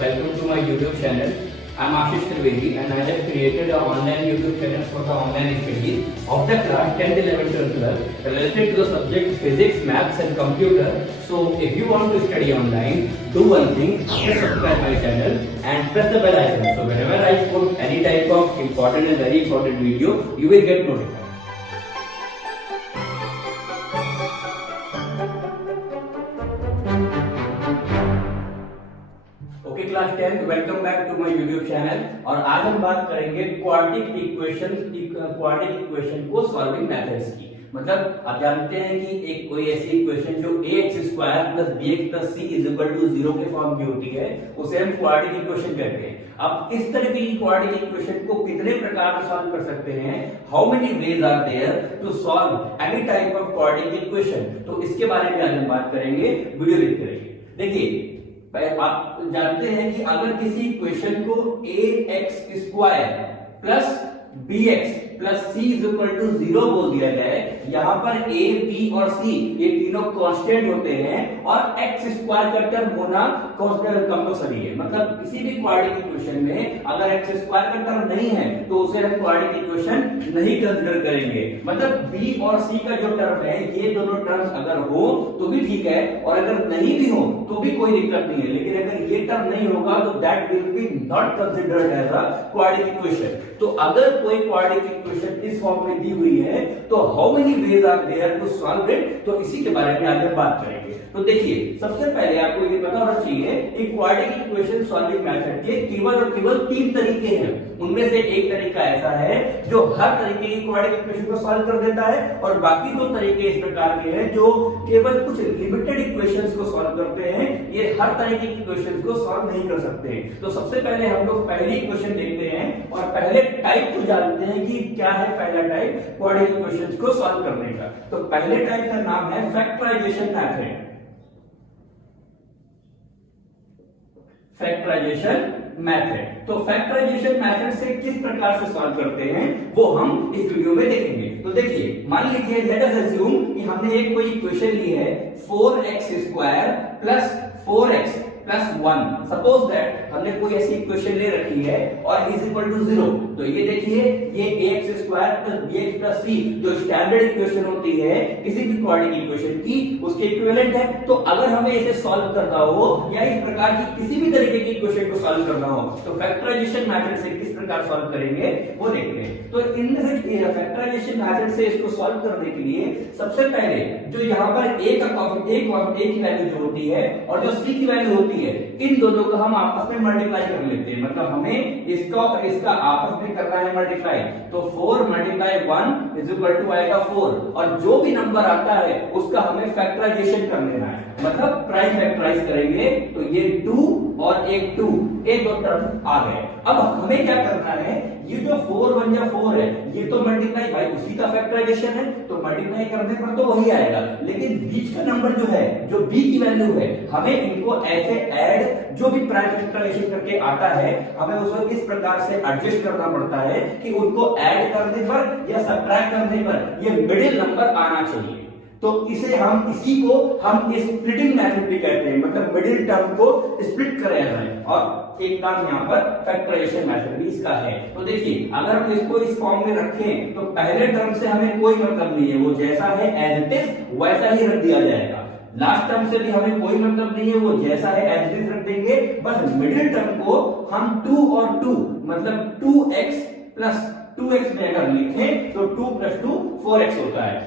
Welcome to my YouTube channel. I'm Ashish Trivedi and I have created an online YouTube channel for the online study of the class 10th, 11th, 12th related to the subject physics, maths and computer. So if you want to study online, do one thing, just subscribe my channel and press the bell icon. So whenever I put any type of important and very important video, you will get notified. Class 10 welcome back to my YouTube channel. और आज हम बात करेंगे quadratic equation को solving methods की। मतलब आप जानते हैं कि एक कोई ऐसी इक्वेशन जो ax square plus bx plus c is equal to 0 के फॉर्म की होती है उसे हम क्वाड्रेटिक इक्वेशन कहते हैं। अब इस तरह की क्वाड्रेटिक इक्वेशन को कितने प्रकार से सॉल्व कर सकते हैं, how many ways are there to solve any type of quadratic equation, तो इसके बारे में आज हम बात करेंगे, वीडियो देखते रहिए। देखिए आप जानते हैं कि अगर किसी इक्वेशन को ax square plus bx plus c is equal to 0 बोल दिया जाए, यहाँ पर a, b और c ये तीनों कांस्टेंट होते हैं और x स्क्वायर का टर्म होना कंपल्सरी है। मतलब किसी भी क्वाड्रेटिक इक्वेशन में अगर x स्क्वायर का टर्म नहीं है तो उसे हम क्वाड्रेटिक इक्वेशन नहीं कंसीडर करेंगे। मतलब b और c का जो टर्म है ये दोनों टर्म्स अगर हो तो भी ठीक है और अगर नहीं भी हो तो भी कोई दिक्कत नहीं है, लेकिन अगर ये टर्म नहीं होगा तो that will be not considered as a quadratic equation. तो अगर कोई क्वाड्रेटिक इक्वेशन इस फॉर्म में दी हुई है तो how many ways are there to solve it, तो इसी के बारे में आज हम बात करेंगे। तो देखिए सबसे पहले आपको ये पता होना चाहिए कि क्वाड्रेटिक इक्वेशन सॉल्विंग मेथड के केवल और केवल 3 तरीके हैं। उनमें से एक तरीका ऐसा है जो हर तरीके की क्वाड्रेटिक इक्वेशन को सॉल्व कर देता है और बाकी 2 तरीके इस प्रकार के हैं जो केवल कुछ लिमिटेड इक्वेशंस को सॉल्व करते हैं, ये हर तरीके की इक्वेशंस को सॉल्व नहीं कर सकते। तो सबसे पहले हम लोग पहली इक्वेशन देखते हैं और पहले टाइप को जानते हैं कि क्या है पहला टाइप क्वाड्रेटिक इक्वेशंस को सॉल्व करने का। तो पहले टाइप का नाम है फैक्टराइजेशन मेथड। फैक्टराइजेशन मेथड, तो फैक्टराइजेशन मेथड से किस प्रकार से सॉल्व करते हैं वो हम इस वीडियो में देखेंगे। तो देखिए मान लीजिए लेट अस अज्यूम कि हमने एक कोई इक्वेशन ली है 4x square plus 4x plus 1। Suppose that हमने कोई ऐसी इक्वेशन ले रखी है और इज इक्वल टू 0। तो ये देखिए ये ax square plus bx plus c जो स्टैंडर्ड इक्वेशन होती है किसी भी क्वाड्रेटिक इक्वेशन की उसके इक्विवेलेंट है। तो अगर हमें इसे सॉल्व करना हो या इस प्रकार की किसी भी तरीके की इक्वेशन को सॉल्व करना हो तो फैक्टराइजेशन मेथड से किस प्रकार सॉल्व करेंगे वो देखते हैं। तो इनमें से फैक्टराइजेशन मेथड से इसको सॉल्व करने के लिए सबसे पहले जो यहाँ पर a की वैल्यू जो होती है और जो c की वैल्यू होती है इन दोनों को हम आपस में मल्टीप्लाई कर लेते हैं। मतलब हमें इसका और इसका आपस में करना है मल्टीप्लाई। तो 4 मल्टीप्लाई 1 इज इक्वल टू आएगा 4 और जो भी नंबर आता है उसका हमें फैक्टराइजेशन कर लेना है। मतलब प्राइम फैक्टराइज करेंगे तो ये 2 और एक 2 ये 2 टर्म आ गए। अब हमें क्या करना है, ये जो 4 1 या 4 है ये तो मल्टीप्लाई भाई उसी का फैक्टराइजेशन है तो मल्टीप्लाई करने पर तो वही आएगा, लेकिन बीच का नंबर जो है जो b की वैल्यू है हमें इनको ऐसे ऐड जो भी प्राइम फैक्टराइजेशन करके आता है हमें उसको इस प्रकार से एडजस्ट करना पड़ता है कि उनको ऐड करने पर या सब्ट्रैक्ट करने पर ये मिडिल नंबर आना चाहिए। तो इसे इसी को हम स्प्लिटिंग मेथड भी कहते हैं। मतलब मिडिल टर्म को स्प्लिट करें और एक नाम यहाँ पर फैक्टराइजेशन मेथड भी इसका है। तो देखिए अगर हम इसको इस फॉर्म में रखें तो पहले टर्म से हमें कोई मतलब नहीं है, वो जैसा है एज इट इज वैसा ही रख दिया जाएगा। लास्ट टर्म से भी हमें कोई मतलब नहीं है, वो जैसा है एज इट इज रख देंगे। बस मिडिल टर्म को हम 2 और 2 मतलब 2x प्लस 2x में अगर लिखें तो 2 प्लस 2 4x होता है।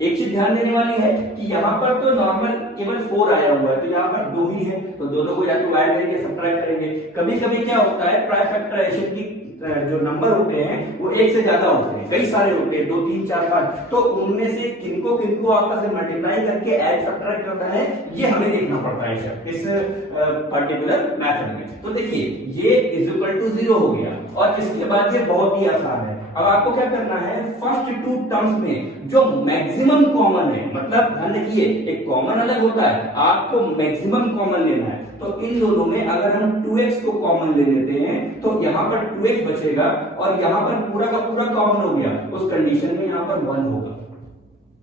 एक चीज ध्यान देने वाली है कि यहाँ पर तो नॉर्मल केवल 4 आया हुआ है तो यहाँ पर 2 ही है तो दोनों को या तो ऐड करेंगे सब्ट्रैक्ट करेंगे। कभी कभी क्या होता है प्राइम फैक्टराइजेशन की जो नंबर होते हैं वो एक से ज्यादा होते हैं, कई सारे होते हैं 2 3 4 5, तो उनमें से किनको आपस में मल्टीप्लाई करके ऐड सब्ट्रैक्ट करना है ये हमें देखना पड़ता है इस पर्टिकुलर मेथड में। तो देखिए ये इज इक्वल टू 0 हो गया और इसके बाद ये बहुत ही आसान है। अब आपको क्या करना है, फर्स्ट 2 टर्म्स में जो मैक्सिमम कॉमन है, मतलब ध्यान रखिए एक कॉमन अलग होता है, आपको मैक्सिमम कॉमन लेना है। तो इन दोनों में अगर हम 2x को कॉमन ले लेते हैं तो यहाँ पर 2x बचेगा और यहाँ पर पूरा का पूरा कॉमन हो गया, उस कंडीशन में यहाँ पर 1 होगा।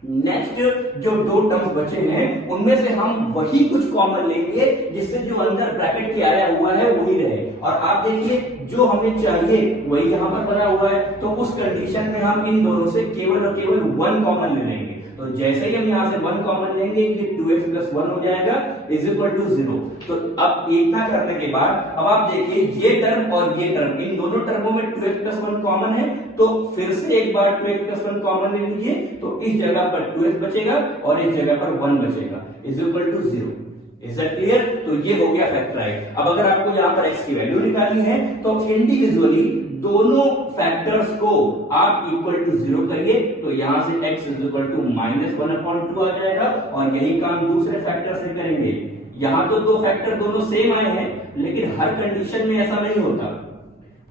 नेक्स्ट जो 2 टर्म्स बचे हैं उनमें से हम वही कुछ कॉमन लेंगे जिससे जो अंदर ब्रैकेट के आया हुआ है वही ही रहे। और आप देखिए जो हमें चाहिए वही यहाँ पर बना हुआ है, तो उस कंडीशन में हम इन दोनों से केवल और केवल 1 कॉमन ले लेंगे। तो जैसे ही हम यहाँ से 1 कॉमन लेंगे, ये 2x + 1 हो जाएगा इज इक्वल टू 0। तो अब इतना करने के बाद अब आप देखिए ये टर्म और ये टर्म, इन दोनों टर्मों में 2x + 1 कॉमन है, तो फिर से एक बार 2x + 1 कॉमन ले लीजिए, तो इस जगह पर 2x बचेगा और इस जगह पर 1 बचेगा is equal to 0। Is that clear? तो ये हो गया फैक्टराइज। अब अगर आपको यहाँ पर x की वैल्यू निकालनी है तो इंडिविजुअली दोनों फैक्टर्स को आप इक्वल टू 0 करिए, तो यहां से x इक्वल टू -1/2 आ जाएगा। और यही काम दूसरे फैक्टर से करेंगे। यहां तो दो फैक्टर दोनों सेम आए हैं, लेकिन हर कंडीशन में ऐसा नहीं होता,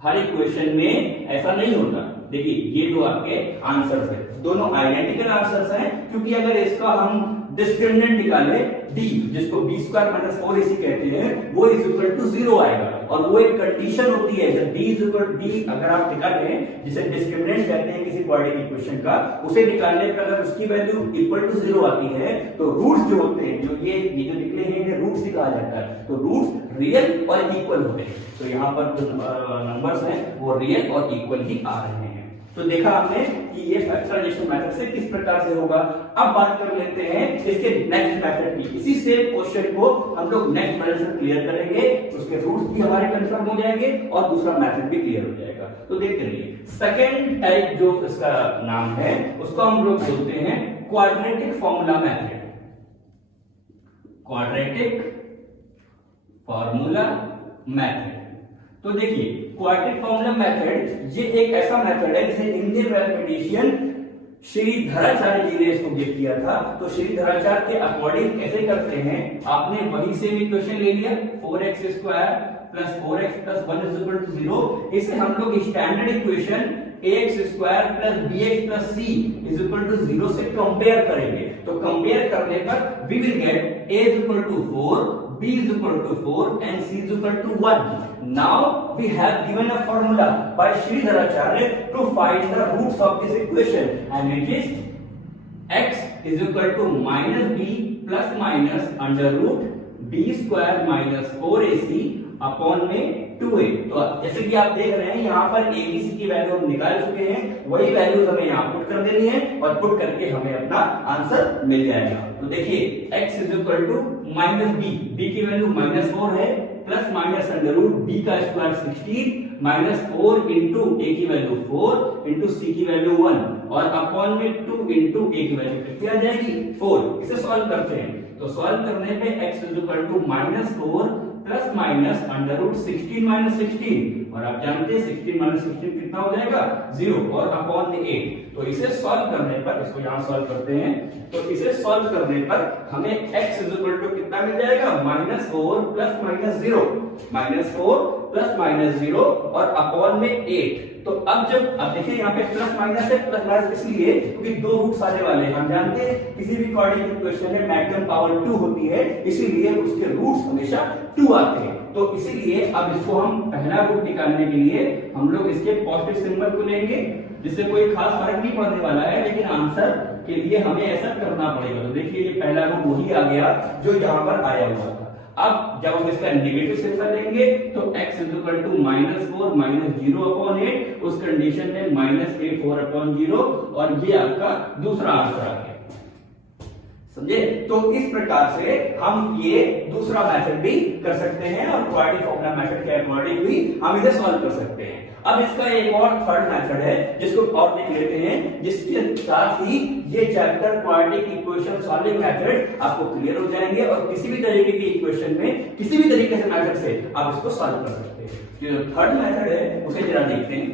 हर इक्वेशन में ऐसा नहीं होता। देखिए ये दो आपके आंसर्स हैं, दोनों आइडेंटिकल आंसर्स हैं, क्योंकि अगर इसका हम डिस्क्रिमिनेंट निकाले d, जिसको b² - 4ac कहते हैं, वो इज इक्वल टू 0 आएगा। और वो एक कंडीशन होती है, जब d इज इक्वल d अगर आप निकालें, जिसे डिस्क्रिमिनेंट कहते हैं किसी क्वाड्रेटिक इक्वेशन का, उसे निकालने पर अगर उसकी वैल्यू इक्वल टू 0 आती है, तो रूट्स जो होते हैं, जो ये जो निकले हैं, इन्हें रूट्स ही कहा जाता है। तो रूट्स रियल और इक्वल होते हैं। तो यहाँ पर जो नंबर्स हैं वो रियल और इक्वल ही आ रहे हैं। तो देखा आपने कि ये फैक्टराइजेशन मेथड से किस प्रकार से होगा। अब बात कर लेते हैं इसके नेक्स्ट मेथड की। इसी सेम क्वेश्चन को हम लोग नेक्स्ट मेथड से क्लियर करेंगे, उसके रूट्स भी हमारे कंफर्म हो जाएंगे और दूसरा मेथड भी क्लियर हो जाएगा। तो देखते रहिए। सेकंड टाइप जो इसका नाम है उसको हम लोग बोलते हैं quadratic formula method. Quadratic formula method. तो देखिए क्वाड्रेटिक फॉर्मूला मेथड ये एक ऐसा मेथड है जिसे इंडियन मैथमेटिशियन श्रीधराचार्य जी ने इसको गिफ्ट किया था। तो श्रीधराचार्य के अकॉर्डिंग कैसे करते हैं, आपने वही से इक्वेशन ले लिया 4x² + 4x + 1 = 0। इसे हम लोग standard equation ax² + bx + c = 0 से कंपेयर करेंगे। तो कंपेयर करने पर we will get a = 4, b = 4 and c = 1. Now we have given a formula by Sridharacharya to find the roots of this equation, and it is x = -b ± √b² - 4ac upon में 2a। तो जैसे कि आप देख रहे हैं यहाँ पर a b c की वैल्यू हम निकाल चुके हैं, वही वैल्यूज हमें यहाँ पुट कर देनी है और पुट करके हमें अपना आंसर मिल जाएगा। तो देखिए x = -b, b की वैल्यू -4 है, plus minus √b² 16 -4 into a की वैल्यू 4 इंटू c की वैल्यू 1 और अपॉन में 2 इंटू a की वैल्यू कितनी आ जाएगी 4। इसे सॉल्व करते हैं। तो सॉल्व करने पे x = -4 प्लस माइनस √16 - 16 और आप जानते हैं 16 - 16 कितना हो जाएगा 0 और अपॉन में 8। तो इसे सॉल्व करने पर, इसको यहां सॉल्व करते हैं, तो इसे सॉल्व करने पर हमें x कितना मिल जाएगा -4 प्लस -0 -4 प्लस -0 और अपॉन में 8। तो अब देखिए यहाँ पे प्लस माइनस है, प्लस माइनस इसलिए क्योंकि दो रूट्स आने वाले हैं। हम जानते हैं किसी भी क्वाड्रेटिक इक्वेशन में मैक्सिमम पावर 2 होती है, इसीलिए उसके रूट्स हमेशा 2 आते हैं। तो इसीलिए अब इसको हम पहला रूट निकालने के लिए हम लोग इसके पॉजिटिव सिंबल को लेंगे, जिससे कोई खास फर्क नहीं पड़ने वाला है, लेकिन आंसर के लिए हमें ऐसा करना पड़ेगा। तो देखिए ये पहला रूट वही आ गया जो यहाँ पर आया हुआ था। अब जब हम इसका नेगेटिव सिंबल लेंगे तो x = -4 - 0/8, उस कंडीशन में -8 4/0 और ये आपका दूसरा आंसर आ गया। समझे? तो इस प्रकार से हम ये दूसरा मेथड भी कर सकते हैं और क्वाड्रेटिक फॉर्मूला मेथड के अकॉर्डिंग भी हम इसे सॉल्व कर सकते हैं। अब इसका एक और थर्ड मेथड है जिसको और देख लेते हैं, जिसके साथ ही ये chapter quadratic equation solving method आपको क्लियर हो जाएंगे और किसी भी तरीके की इक्वेशन में किसी भी तरीके से मेथड से आप इसको सॉल्व कर सकते हैं। जो थर्ड मेथड है उसे जरा देखते हैं।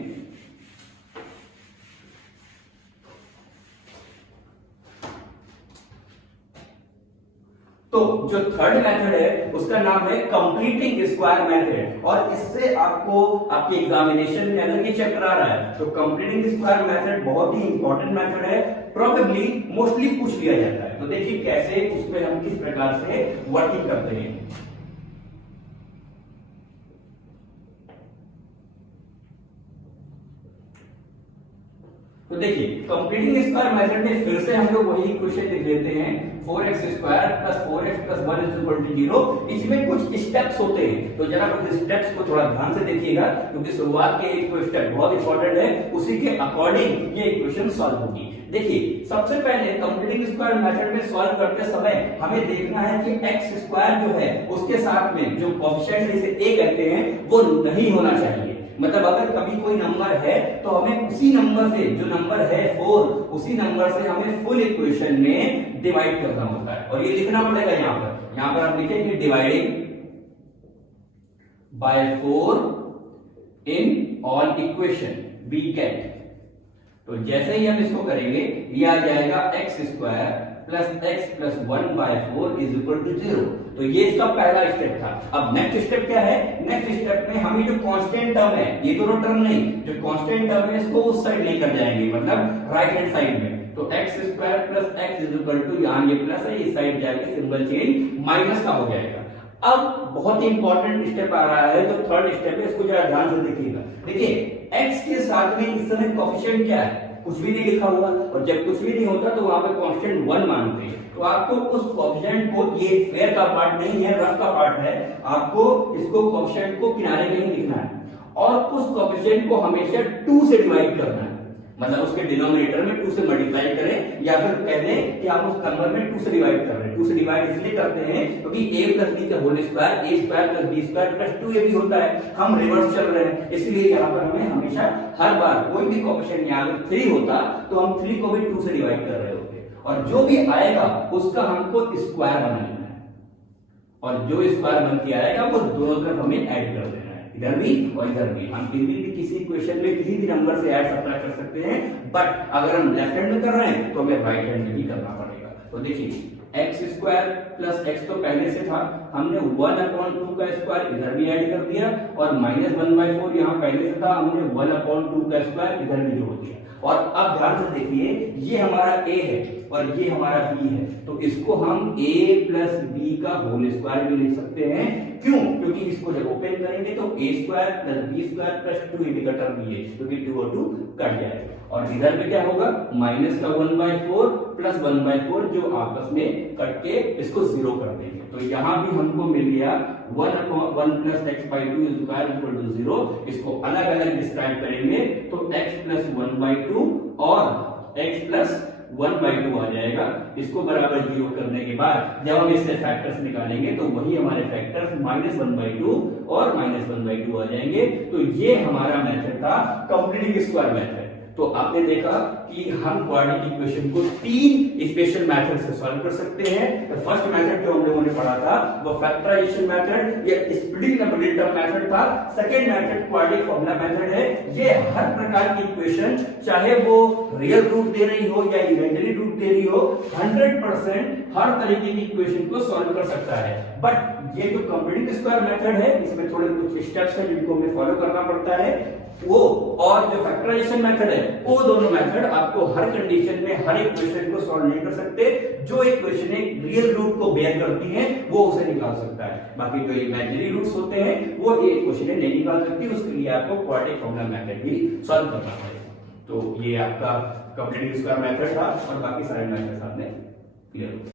तो जो थर्ड मेथड है उसका नाम है कंप्लीटिंग स्क्वायर मेथड, और इससे आपको आपके एग्जामिनेशन में अगर ये चैप्टर आ रहा है तो कंप्लीटिंग स्क्वायर मेथड बहुत ही इंपॉर्टेंट मेथड है, प्रोबेबली मोस्टली पूछ लिया जाता है। तो देखिए कैसे उसमें हम किस प्रकार से वर्किंग करते हैं। तो तो देखिए कंप्लीटिंग स्क्वायर मेथड में फिर से हम लोग वही इक्वेशन लिख लेते हैं 4x square plus 4x plus 1 is equal to 0। इसमें कुछ स्टेप्स होते हैं, तो जरा कुछ स्टेप्स को थोड़ा ध्यान से देखिएगा, क्योंकि शुरुआत के एक स्टेप बहुत इंपॉर्टेंट है, उसी के अकॉर्डिंग ये इक्वेशन सॉल्व होगी। देखिए सबसे पहले कंप्लीटिंग स्क्वायर मेथड में सॉल्व करते समय हमें देखना है कि x स्क्वायर जो है उसके साथ में जो कोएफिशिएंट जिसे a कहते हैं वो नहीं होना चाहिए। मतलब अगर कभी कोई नंबर है तो हमें उसी नंबर से, जो नंबर है 4, उसी नंबर से हमें फुल इक्वेशन में डिवाइड करना होता है, और ये लिखना पड़ेगा यहाँ पर हम लिखेंगे dividing by 4 in all equation we get. तो जैसे ही हम इसको करेंगे ये आ जाएगा x square plus x plus 1 by 4 is equal to 0। तो ये इसका पहला स्टेप था। अब नेक्स्ट स्टेप क्या है? नेक्स्ट स्टेप में हम ये जो कांस्टेंट टर्म है, ये दोनों टर्म नहीं, जो कांस्टेंट टर्म है इसको उस साइड लेकर जाएंगे, मतलब राइट हैंड साइड में। तो x square plus x is equal to, यहां ये प्लस है, इस साइड जाके सिंबल चेंज माइनस का हो जाएगा। अब बहुत ही इंपॉर्टेंट स्टेप आ रहा है, जो थर्ड स्टेप है, इसको जरा ध्यान से देखिएगा। देखिए x के साथ में इस समय कोएफिशिएंट क्या है? कुछ भी नहीं लिखा हुआ, और जब कुछ भी नहीं होता तो वहां पे कांस्टेंट 1 मानते हैं। तो आपको उस कोएफिशिएंट को, ये फेयर का पार्ट नहीं है, रफ का पार्ट है, आपको इसको कोएफिशिएंट को किनारे में ही लिखना है, और उस कोएफिशिएंट को हमेशा 2 से डिवाइड करना है। मतलब उसके डिनोमिनेटर में 2 से मल्टीप्लाई करें, या फिर कह दें कि आप उस नंबर में 2 से डिवाइड कर रहे हैं। 2 से डिवाइड इसलिए करते हैं क्योंकि a प्लस b का whole square a square plus b square plus 2ab होता है। हम रिवर्स चल रहे हैं, इसलिए यहाँ पर हमें हमेशा हर बार कोई भी कोएफिशिएंट, यहाँ अगर 3 होता तो हम 3 को भी 2 से डिवाइड कर रहे होते, और जो भी आएगा उसका हमको स्क्वायर बनाना है, और जो स्क्वायर बन के आएगा वो दोनों तरफ हमें ऐड कर देना है, इधर भी और इधर भी। हम किसी इक्वेशन में किसी भी नंबर से ऐड सब्ट्रैक्ट कर सकते हैं, बट अगर हम लेफ्ट हैंड में कर रहे हैं तो हमें राइट हैंड में भी करना पड़ेगा। तो देखिए x स्क्वायर प्लस x तो पहले से था, हमने 1/2 का स्क्वायर इधर भी ऐड कर दिया, और -1/4 यहाँ पहले से था, हमने 1/2 का स्क्वायर इधर भी जोड़ दिया। और अब ध्यान से देखिए, ये हमारा a है और ये हमारा b है, तो इसको हम a प्लस b का होल स्क्वायर भी लिख सकते हैं। क्यों? क्योंकि इसको जब ओपन करेंगे तो a square plus b square plus 2ab का टर्म भी है, क्योंकि 2 और 2 कट जाएगा, और इधर में क्या होगा, माइनस का 1/4 प्लस 1/4 जो आपस में कट के इसको 0 कर देंगे। तो यहाँ भी हमको मिल गया 1 plus x/2 square equal to 0। इसको अलग अलग डिस्क्राइब करेंगे तो x प्लस 1/2 और x प्लस 1/2 आ जाएगा। इसको बराबर 0 करने के बाद जब हम इससे फैक्टर्स निकालेंगे तो वही हमारे फैक्टर्स -1/2 और -1/2 आ जाएंगे। तो ये हमारा मेथड था कंप्लीटिंग स्क्वायर मेथड। तो आपने देखा कि हम क्वाड्रेटिक इक्वेशन को 3 स्पेशल मेथड से सॉल्व कर सकते हैं। तो फर्स्ट मेथड जो हम लोगों ने पढ़ा था वो फैक्टराइजेशन मेथड या splitting the middle term method था। Second method quadratic formula method है। ये हर प्रकार की इक्वेशन, चाहे वो रियल रूट दे रही हो या इमेजिनरी रूट दे रही हो, 100% हर तरीके की इक्वेशन को सॉल्व कर सकता है। बट ये जो कंप्लीटिंग स्क्वायर मेथड है, इसमें थोड़े कुछ स्टेप्स हैं जिनको हमें फॉलो करना पड़ता है, वो और जो फैक्टराइजेशन मेथड है, वो दोनों मेथड आपको हर कंडीशन में हर इक्वेशन को सॉल्व नहीं कर सकते। जो इक्वेशन एक रियल रूट को बेयर करती है वो उसे निकाल सकता है, बाकी जो इमेजिनरी रूट्स होते हैं वो ये इक्वेशन नहीं निकाल सकती। उसके लिए आपको क्वाड्रेटिक फॉर्मूला मेथड भी सॉल्व करना पड़ेगा। तो ये आपका कंप्लीटिंग स्क्वायर मेथड था, और बाकी सारे मेथड्स आपने क्लियर